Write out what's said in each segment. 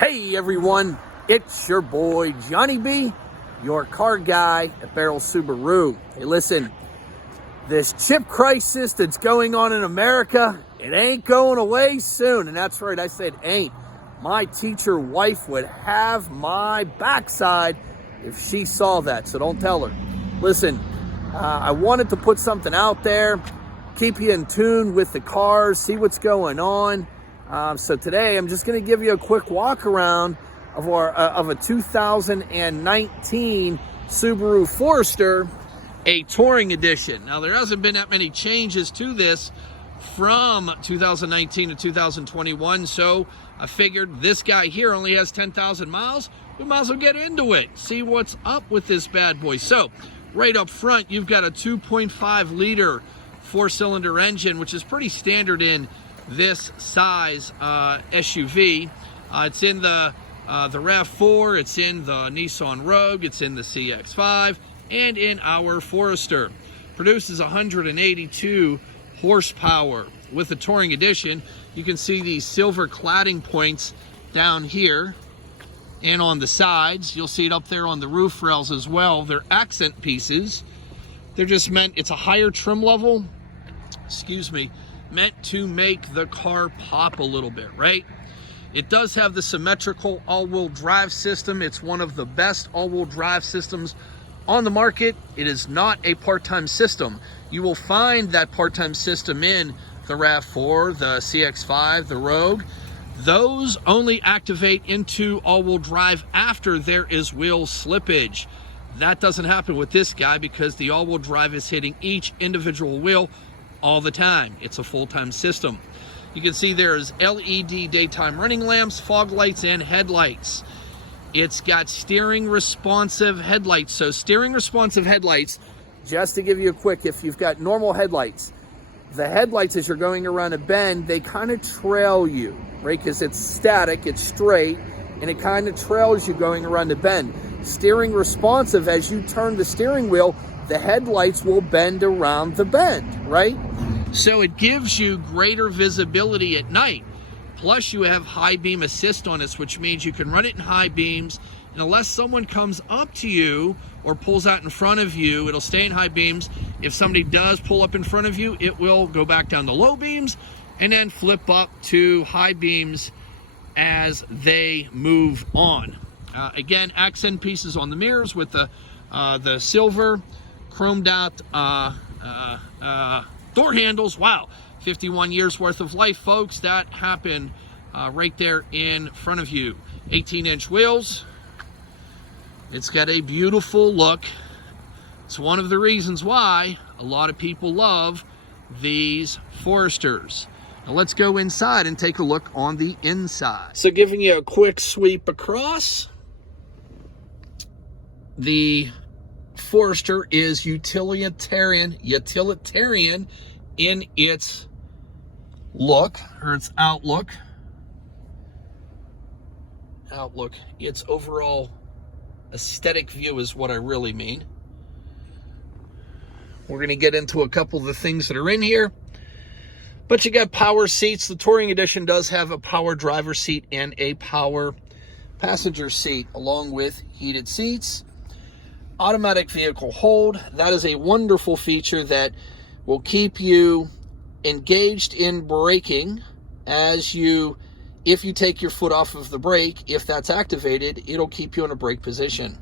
Hey everyone, it's your boy Johnny B, your car guy at Baierl Subaru. Hey listen, this chip crisis that's going on in America, it ain't going away soon. And that's right, I said ain't. My teacher wife would have my backside if she saw that, so don't tell her. Listen, I wanted to put something out there, keep you in tune with the cars, see what's going on. So today I'm just going to give you a quick walk around of a 2019 Subaru Forester, a Touring Edition. Now there hasn't been that many changes to this from 2019 to 2021, so I figured this guy here only has 10,000 miles. We might as well get into it, see what's up with this bad boy. So right up front, you've got a 2.5 liter four-cylinder engine, which is pretty standard in this size SUV. It's in the RAV4, it's in the Nissan Rogue, it's in the CX-5, and in our Forester. Produces 182 horsepower. With the Touring Edition, you can see these silver cladding points down here and on the sides. You'll see it up there on the roof rails as well. They're accent pieces. They're just meant, it's a higher trim level, excuse me, meant to make the car pop a little bit, right? It does have the symmetrical all-wheel drive system. It's one of the best all-wheel drive systems on the market. It is not a part-time system. You will find that part-time system in the RAV4, the CX-5, the Rogue. Those only activate into all-wheel drive after there is wheel slippage. That doesn't happen with this guy because the all-wheel drive is hitting each individual wheel all the time. It's a full-time system. You can see there's LED daytime running lamps, fog lights, and headlights. It's got steering responsive headlights. So steering responsive headlights, just to give you a quick, if you've got normal headlights, the headlights as you're going around a bend, they kind of trail you, right? Because it's static, it's straight, and it kind of trails you going around a bend. Steering responsive, as you turn the steering wheel, the headlights will bend around the bend, right? So it gives you greater visibility at night. Plus you have high beam assist on this, which means you can run it in high beams, and unless someone comes up to you or pulls out in front of you, it'll stay in high beams. If somebody does pull up in front of you, it will go back down to low beams and then flip up to high beams as they move on. Again, accent pieces on the mirrors with the silver chromed out door handles. Wow, 51 years worth of life, folks. That happened right there in front of you. 18-inch wheels. It's got a beautiful look. It's one of the reasons why a lot of people love these Foresters. Now let's go inside and take a look on the inside. So giving you a quick sweep across, the Forester is utilitarian in its look, or its outlook. Its overall aesthetic view is what I really mean. We're going to get into a couple of the things that are in here. But you got power seats. The Touring Edition does have a power driver seat and a power passenger seat, along with heated seats. Automatic vehicle hold. That is a wonderful feature that will keep you engaged in braking if you take your foot off of the brake. If that's activated, it'll keep you in a brake position.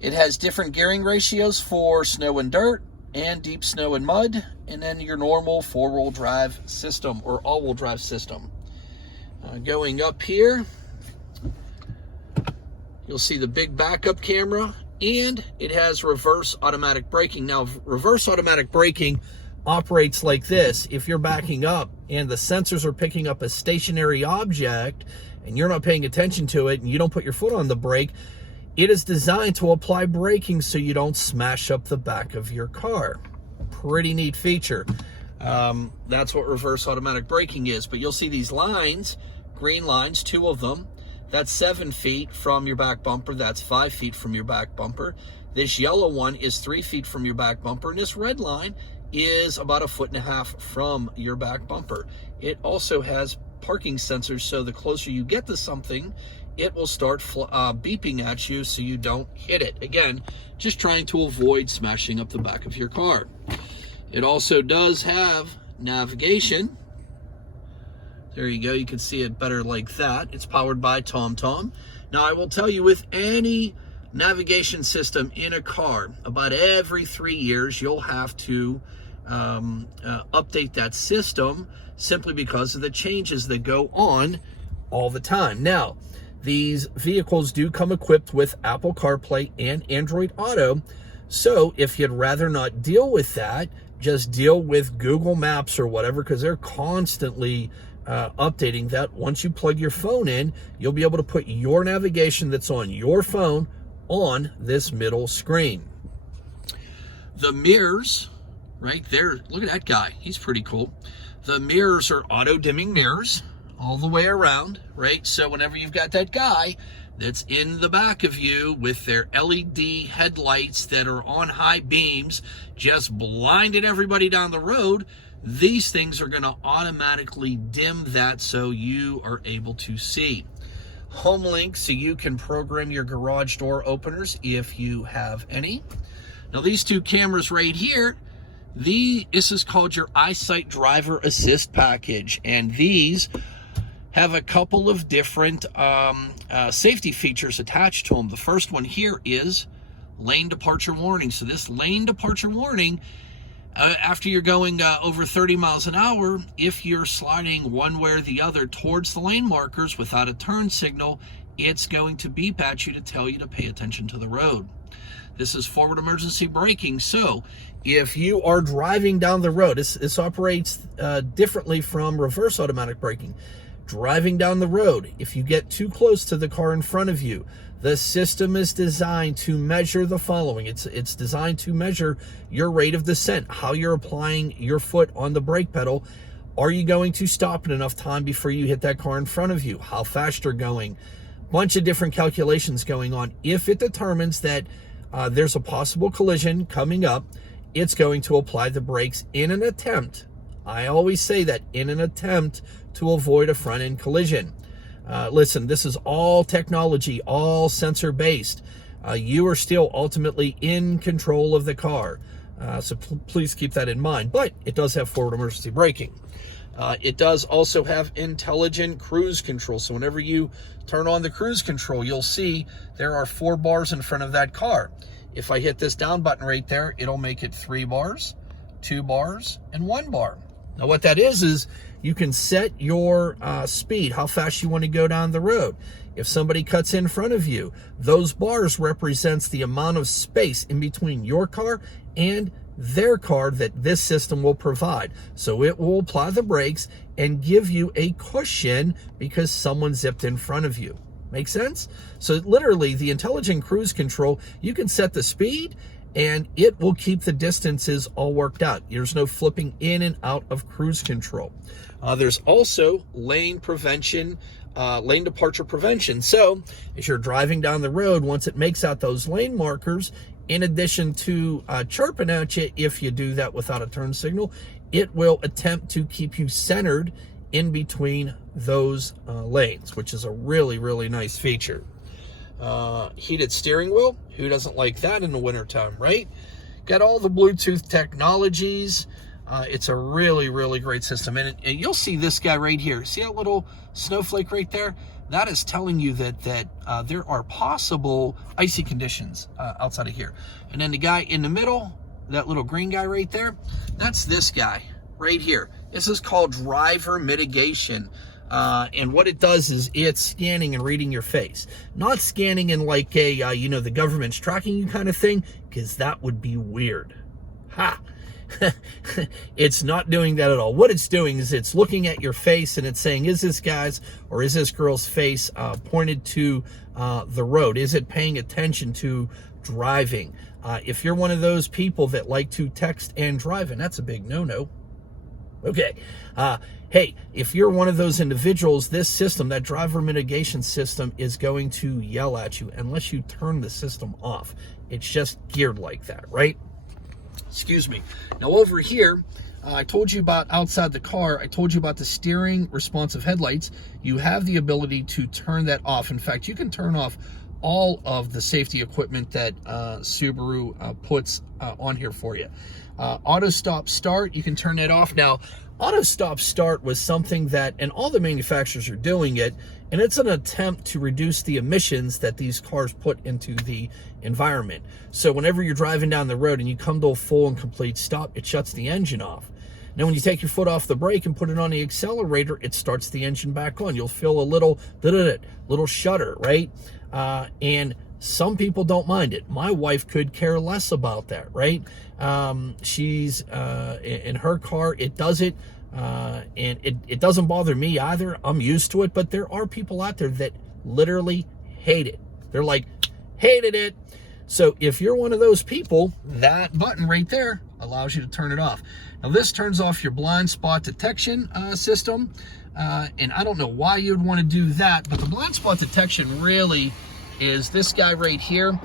It has different gearing ratios for snow and dirt and deep snow and mud, and then your normal four-wheel drive system or all-wheel drive system. Going up here, you'll see the big backup camera, and it has reverse automatic braking. Now, reverse automatic braking operates like this. If you're backing up and the sensors are picking up a stationary object and you're not paying attention to it and you don't put your foot on the brake, it is designed to apply braking so you don't smash up the back of your car. Pretty neat feature. That's what reverse automatic braking is. But you'll see these lines, green lines, 2 of them. That's 7 feet from your back bumper. That's 5 feet from your back bumper. This yellow one is 3 feet from your back bumper. And this red line is about 1.5 feet from your back bumper. It also has parking sensors, so the closer you get to something, it will start beeping at you so you don't hit it. Again, just trying to avoid smashing up the back of your car. It also does have navigation. There you go. You can see it better like that. It's powered by TomTom. Now, I will tell you, with any navigation system in a car, about every 3 years, you'll have to update that system, simply because of the changes that go on all the time. Now, these vehicles do come equipped with Apple CarPlay and Android Auto. So if you'd rather not deal with that, just deal with Google Maps or whatever, because they're constantly updating that. Once you plug your phone in, you'll be able to put your navigation that's on your phone on this middle screen. The mirrors, right there, look at that guy. He's pretty cool. The mirrors are auto-dimming mirrors all the way around, right? So whenever you've got that guy that's in the back of you with their LED headlights that are on high beams, just blinding everybody down the road, these things are going to automatically dim that so you are able to see. Home link, so you can program your garage door openers if you have any. Now, these two cameras right here, this is called your EyeSight Driver Assist package, and these have a couple of different safety features attached to them. The first one here is lane departure warning. So this lane departure warning, after you're going over 30 miles an hour, if you're sliding one way or the other towards the lane markers without a turn signal, it's going to beep at you to tell you to pay attention to the road. This is forward emergency braking. So if you are driving down the road, this operates differently from reverse automatic braking. Driving down the road, if you get too close to the car in front of you, the system is designed to measure the following. It's designed to measure your rate of descent, how you're applying your foot on the brake pedal. Are you going to stop in enough time before you hit that car in front of you? How fast you're going? Bunch of different calculations going on. If it determines that there's a possible collision coming up, it's going to apply the brakes in an attempt. I always say that, in an attempt to avoid a front-end collision. Listen, this is all technology, all sensor-based. You are still ultimately in control of the car. So please keep that in mind. But it does have forward emergency braking. It does also have intelligent cruise control. So whenever you turn on the cruise control, you'll see there are 4 bars in front of that car. If I hit this down button right there, it'll make it 3 bars, 2 bars, and 1 bar. Now what that is you can set your speed, how fast you want to go down the road. If somebody cuts in front of you, those bars represents the amount of space in between your car and their car that this system will provide. So it will apply the brakes and give you a cushion because someone zipped in front of you. Make sense? So literally, the intelligent cruise control, you can set the speed and it will keep the distances all worked out. There's no flipping in and out of cruise control. There's also lane departure prevention. So as you're driving down the road, once it makes out those lane markers, in addition to chirping at you if you do that without a turn signal, it will attempt to keep you centered in between those lanes, which is a really, really nice feature. Heated steering wheel, who doesn't like that in the wintertime, right? Got all the Bluetooth technologies. It's a really, really great system. And you'll see this guy right here. See that little snowflake right there? That is telling you that there are possible icy conditions outside of here. And then the guy in the middle, that little green guy right there, that's this guy right here. This is called driver mitigation. And what it does is it's scanning and reading your face. Not scanning in like a, the government's tracking you kind of thing, because that would be weird. Ha! It's not doing that at all. What it's doing is it's looking at your face and it's saying, is this guy's or is this girl's face pointed to the road? Is it paying attention to driving? If you're one of those people that like to text and drive, and that's a big no-no. Okay. Hey, if you're one of those individuals, this system, that driver mitigation system, is going to yell at you unless you turn the system off. It's just geared like that, right? Excuse me. Now over here, I told you about outside the car. I told you about the steering responsive headlights. You have the ability to turn that off. In fact, you can turn off all of the safety equipment that Subaru puts on here for you. Auto stop start, you can turn that off. Now, auto stop start was something that, and all the manufacturers are doing it, and it's an attempt to reduce the emissions that these cars put into the environment. So whenever you're driving down the road and you come to a full and complete stop, it shuts the engine off. Now, when you take your foot off the brake and put it on the accelerator, it starts the engine back on. You'll feel a little shudder, right? And some people don't mind it. My wife could care less about that, right? She's in her car, it does it, and it doesn't bother me either. I'm used to it, but there are people out there that literally hate it. They're like, hated it. So if you're one of those people, that button right there allows you to turn it off. Now, this turns off your blind spot detection system, and I don't know why you'd want to do that, but the blind spot detection really is this guy right here.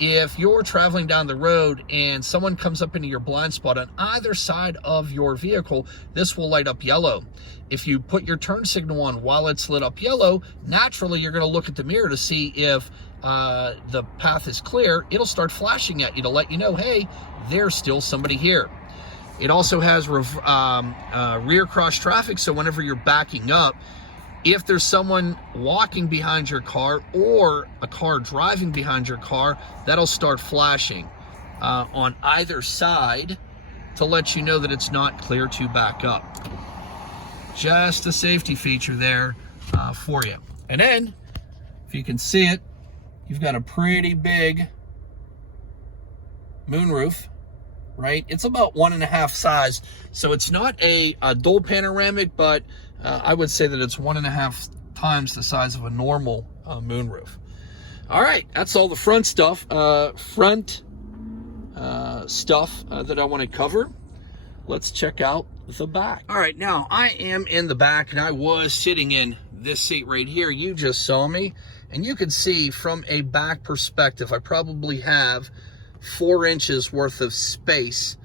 If you're traveling down the road and someone comes up into your blind spot on either side of your vehicle, this will light up yellow. If you put your turn signal on while it's lit up yellow, naturally you're going to look at the mirror to see if the path is clear. It'll start flashing at you to let you know, hey, there's still somebody here. It also has rear cross traffic, so whenever you're backing up, if there's someone walking behind your car or a car driving behind your car, that'll start flashing on either side to let you know that it's not clear to back up. Just a safety feature there for you. And then, if you can see it, you've got a pretty big moonroof, right? It's about 1.5 size, so it's not a dual panoramic, but I would say that it's 1.5 times the size of a normal moonroof. All right, that's all the front stuff. That I want to cover. Let's check out the back. All right, now I am in the back, and I was sitting in this seat right here. You just saw me, and you can see from a back perspective, I probably have 4 inches worth of space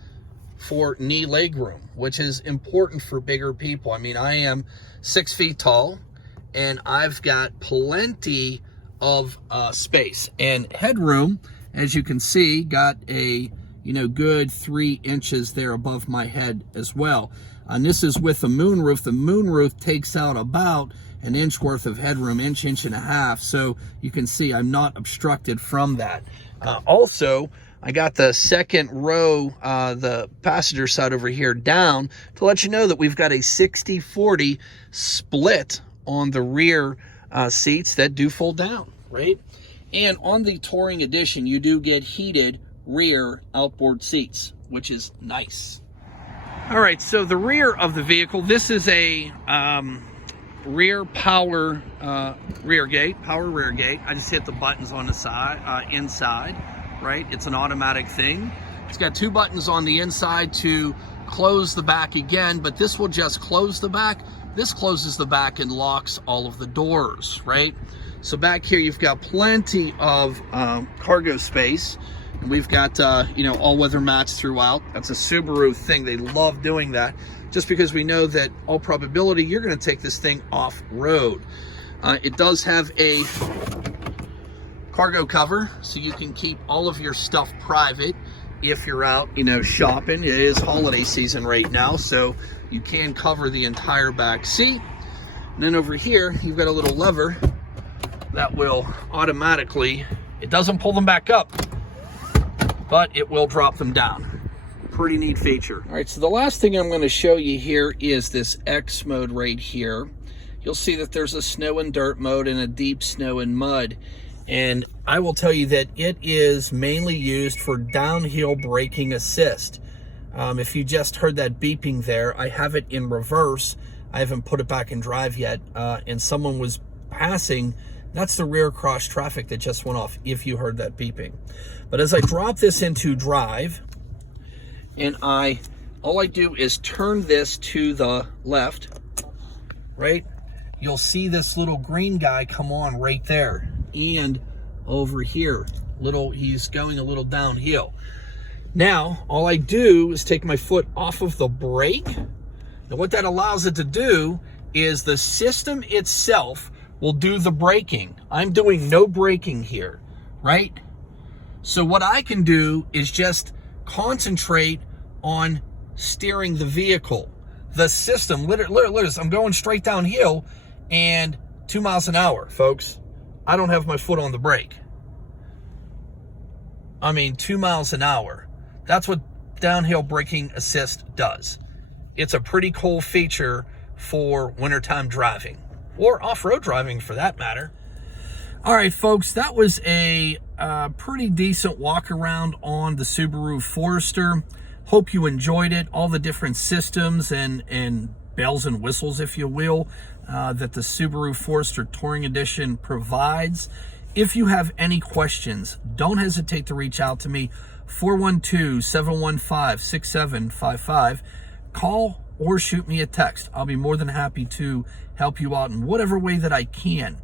for knee leg room, which is important for bigger people. I mean, I am 6 feet tall, and I've got plenty of space and headroom. As you can see, got a good 3 inches there above my head as well. And this is with the moonroof. The moonroof takes out about 1 inch worth of headroom, inch and a half. So you can see I'm not obstructed from that. Also, I got the second row, the passenger side over here down to let you know that we've got a 60-40 split on the rear seats that do fold down, right? And on the Touring Edition, you do get heated rear outboard seats, which is nice. All right, so the rear of the vehicle, this is a rear power rear gate. I just hit the buttons on the side, inside. Right, it's an automatic thing. It's got 2 buttons on the inside to close the back again, but this will just close the back. This closes the back and locks all of the doors, right? So back here you've got plenty of cargo space, and we've got all-weather mats throughout. That's a Subaru thing. They love doing that, just because we know that all probability you're going to take this thing off-road. It does have a cargo cover, so you can keep all of your stuff private if you're out, shopping. It is holiday season right now, so you can cover the entire back seat. And then over here, you've got a little lever that will automatically, it doesn't pull them back up, but it will drop them down. Pretty neat feature. All right, so the last thing I'm going to show you here is this X mode right here. You'll see that there's a snow and dirt mode and a deep snow and mud. And I will tell you that it is mainly used for downhill braking assist. If you just heard that beeping there, I have it in reverse. I haven't put it back in drive yet, and someone was passing. That's the rear cross traffic that just went off, if you heard that beeping. But as I drop this into drive, and all I do is turn this to the left, right? You'll see this little green guy come on right there. And over here, he's going a little downhill. Now, all I do is take my foot off of the brake. And what that allows it to do is the system itself will do the braking. I'm doing no braking here, right? So what I can do is just concentrate on steering the vehicle. The system, literally, I'm going straight downhill and 2 miles an hour, folks. I don't have my foot on the brake. I mean, 2 miles an hour. That's what downhill braking assist does. It's a pretty cool feature for wintertime driving, or off-road driving for that matter. All right, folks, that was a pretty decent walk around on the Subaru Forester. Hope you enjoyed it, all the different systems and bells and whistles, if you will, that the Subaru Forester Touring Edition provides. If you have any questions, don't hesitate to reach out to me, 412-715-6755. Call or shoot me a text. I'll be more than happy to help you out in whatever way that I can.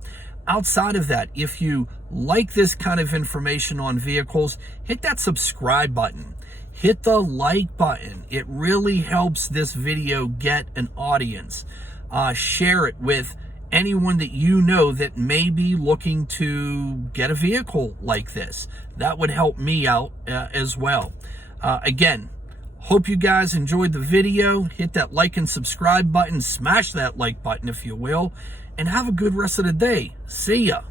Outside of that, if you like this kind of information on vehicles, hit that subscribe button. Hit the like button. It really helps this video get an audience. Share it with anyone that you know that may be looking to get a vehicle like this. That would help me out as well. Again, hope you guys enjoyed the video. Hit that like and subscribe button. Smash that like button if you will. And have a good rest of the day. See ya.